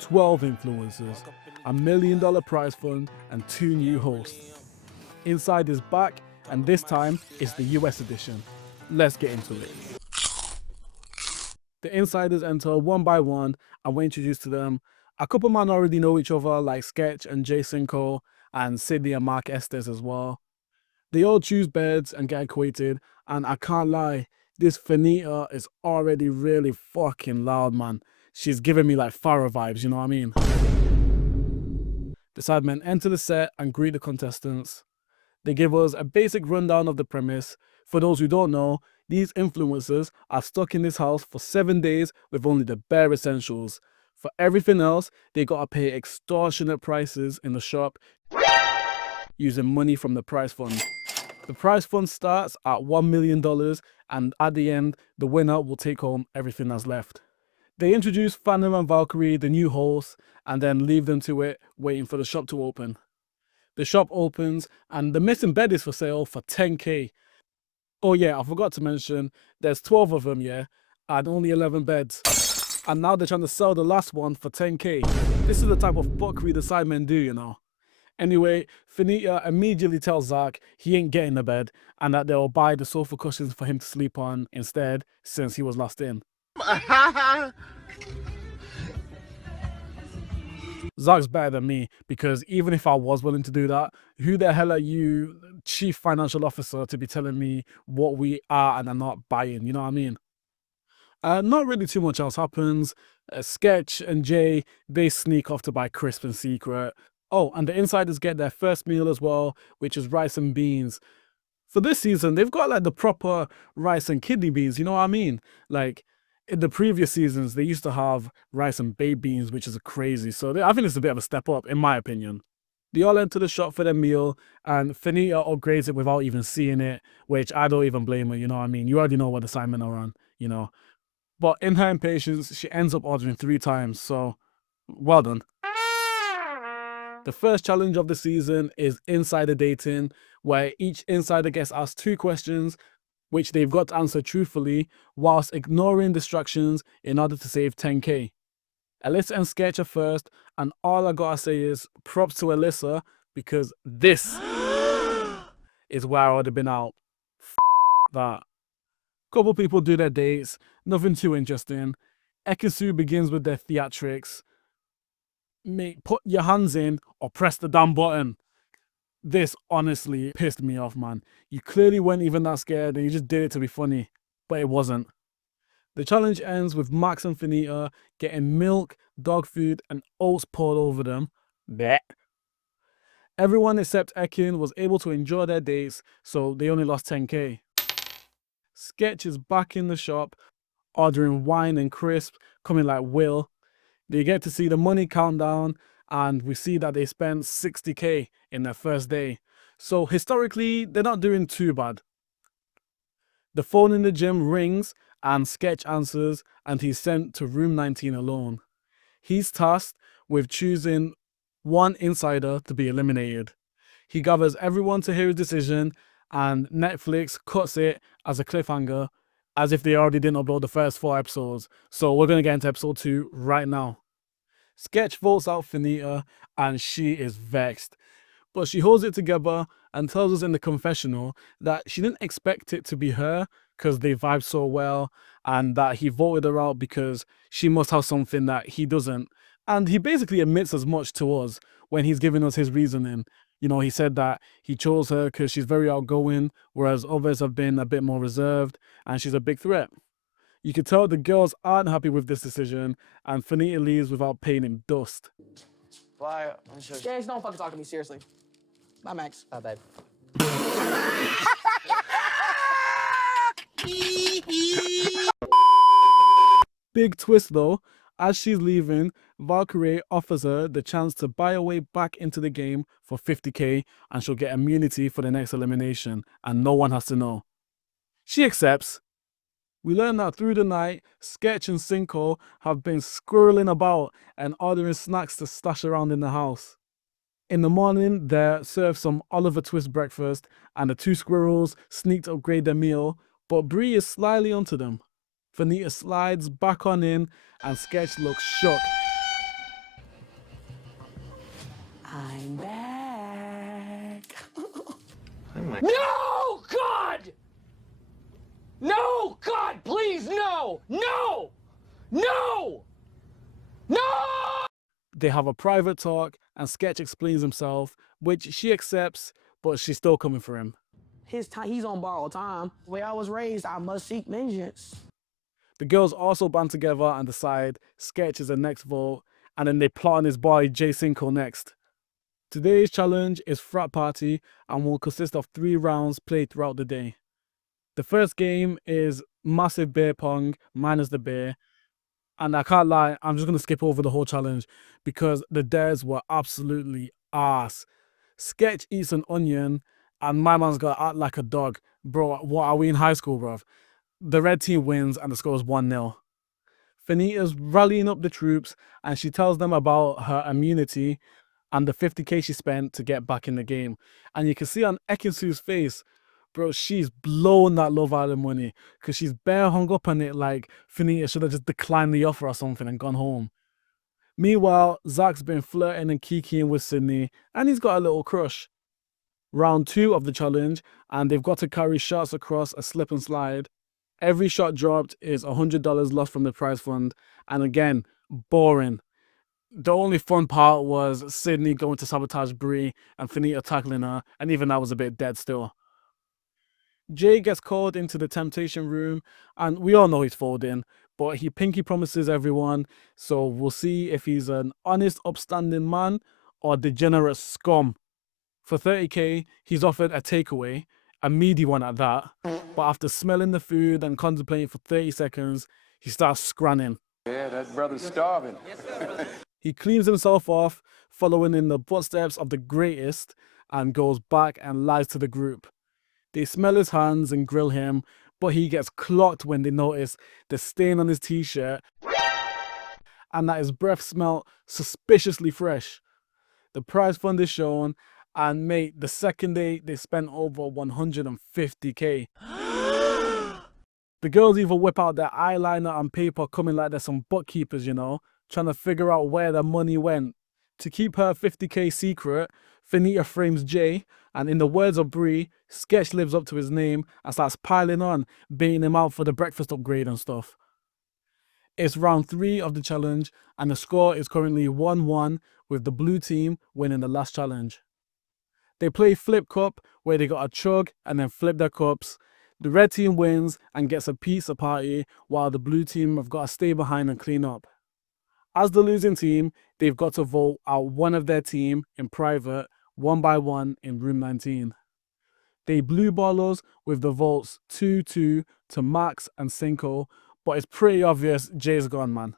12 influencers, $1 million prize fund, and 2 new hosts. Inside is back, and this time it's the US edition. Let's get into it. The insiders enter one by one, and we're introduced to them. A couple man already know each other, like Sketch and Jason Cole, and Sydney and Mark Estes as well. They all choose beds and get acquainted, and I can't lie, this Finita is already really fucking loud, man. She's giving me like Farrah vibes, you know what I mean? The Sidemen enter the set and greet the contestants. They give us a basic rundown of the premise. For those who don't know, these influencers are stuck in this house for 7 days with only the bare essentials. For everything else, they gotta pay extortionate prices in the shop using money from the prize fund. The prize fund starts at $1 million, and at the end, the winner will take home everything that's left. They introduce Phantom and Valkyrie, the new hosts, and then leave them to it, waiting for the shop to open. The shop opens, and the missing bed is for sale for 10k. Oh yeah, I forgot to mention, there's 12 of them, yeah, and only 11 beds. And now they're trying to sell the last one for 10k. This is the type of fuckery the Sidemen do, you know. Anyway, Finita immediately tells Zach he ain't getting the bed and that they'll buy the sofa cushions for him to sleep on instead, since he was last in. Zach's better than me, because even if I was willing to do that, who the hell are you, chief financial officer, to be telling me what we are and are not buying, you know what I mean? Not really too much else happens. Sketch and Jay, they sneak off to buy crisp in secret. Oh, and the insiders get their first meal as well, which is rice and beans. For this season, they've got like the proper rice and kidney beans, you know what I mean? Like, in the previous seasons, they used to have rice and baked beans, which is crazy. So I think it's a bit of a step up, in my opinion. They all enter the shop for their meal, and Finita upgrades it without even seeing it, which I don't even blame her, you know what I mean? You already know what assignment are on, you know. But in her impatience, she ends up ordering 3 times, so well done. The first challenge of the season is insider dating, where each insider gets asked 2 questions, which they've got to answer truthfully, whilst ignoring distractions in order to save 10k. Alyssa and Sketch are first, and all I gotta say is props to Alyssa, because this is where I would have been out. That. Couple people do their dates, nothing too interesting. Ekisu begins with their theatrics. Mate, put your hands in or press the damn button. This honestly pissed me off, man. You clearly weren't even that scared and you just did it to be funny, but it wasn't. The challenge ends with Max and Finita getting milk, dog food, and oats poured over them. Blech. Everyone except Ekin was able to enjoy their dates, so they only lost 10k. Sketch is back in the shop, ordering wine and crisp, coming like Will. They get to see the money countdown, and we see that they spent 60k in their first day. So historically, they're not doing too bad. The phone in the gym rings, and Sketch answers, and he's sent to room 19 alone. He's tasked with choosing one insider to be eliminated. He gathers everyone to hear his decision, and Netflix cuts it as a cliffhanger, as if they already didn't upload the first 4 episodes. So we're going to get into episode 2 right now. Sketch votes out Finita, and she is vexed. But she holds it together and tells us in the confessional that she didn't expect it to be her because they vibe so well, and that he voted her out because she must have something that he doesn't. And he basically admits as much to us when he's giving us his reasoning. You know, he said that he chose her because she's very outgoing, whereas others have been a bit more reserved, and she's a big threat. You can tell the girls aren't happy with this decision, and Finita leaves without paying him dust. Bye. I'm sure. Guys, don't fucking talk to me, seriously. Bye, Max. Bye, babe. Big twist though, as she's leaving, Valkyrie offers her the chance to buy her way back into the game for 50k, and she'll get immunity for the next elimination, and no one has to know. She accepts. We learn that through the night, Sketch and Cinco have been squirreling about and ordering snacks to stash around in the house. In the morning, they're served some Oliver Twist breakfast, and the 2 squirrels sneak to upgrade their meal, but Bree is slyly onto them. Finita slides back on in, and Sketch looks shocked. They have a private talk, and Sketch explains himself, which she accepts, but she's still coming for him. His time, he's on borrowed time. The way I was raised, I must seek vengeance. The girls also band together and decide Sketch is the next vote, and then they plot on his boy Jay Cinco next. Today's challenge is Frat Party and will consist of 3 rounds played throughout the day. The first game is massive beer pong minus the beer. And I can't lie, I'm just going to skip over the whole challenge because the dares were absolutely ass. Sketch eats an onion and my man's got to act like a dog. Bro, what are we in high school, bruv? The red team wins and the score is 1-0. Finita's rallying up the troops and she tells them about her immunity and the 50k she spent to get back in the game. And you can see on Ekinsu's face, bro, she's blown that Love Island money because she's bare hung up on it like Finita should have just declined the offer or something and gone home. Meanwhile, Zach's been flirting and kikiing with Sydney and he's got a little crush. Round 2 of the challenge, and they've got to carry shots across a slip and slide. Every shot dropped is $100 lost from the prize fund, and again, boring. The only fun part was Sydney going to sabotage Bree and Finita tackling her, and even that was a bit dead still. Jay gets called into the temptation room, and we all know he's folding, but he pinky promises everyone, so we'll see if he's an honest, upstanding man or degenerate scum. For 30k, he's offered a takeaway, a meaty one at that, but after smelling the food and contemplating for 30 seconds, he starts scranning. Yeah, that brother's starving. He cleans himself off, following in the footsteps of the greatest, and goes back and lies to the group. They smell his hands and grill him, but he gets clocked when they notice the stain on his t-shirt and that his breath smelled suspiciously fresh. The prize fund is shown, and mate, the second day they spent over 150k. The girls even whip out their eyeliner and paper, coming like they're some bookkeepers, you know, trying to figure out where their money went. To keep her 50k secret, Finita frames Jay, and in the words of Bree, Sketch lives up to his name and starts piling on, baiting him out for the breakfast upgrade and stuff. It's round 3 of the challenge, and the score is currently 1-1, with the blue team winning the last challenge. They play Flip Cup, where they gotta chug and then flip their cups. The red team wins and gets a pizza party, while the blue team have got to stay behind and clean up. As the losing team, they've got to vote out one of their team in private, one by one in room 19. They blue ball us with the votes 2-2 to Max and Cinco, but it's pretty obvious Jay's gone, man.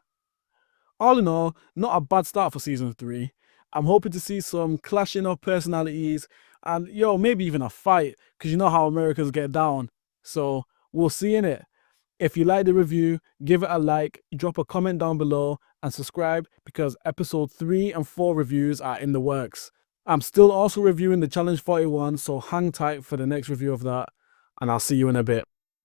All in all, not a bad start for season 3. I'm hoping to see some clashing of personalities and, maybe even a fight, because you know how Americans get down. So, we'll see in it. If you like the review, give it a like, drop a comment down below, and subscribe because episode 3 and 4 reviews are in the works. I'm still also reviewing the Challenge 41, so hang tight for the next review of that, and I'll see you in a bit.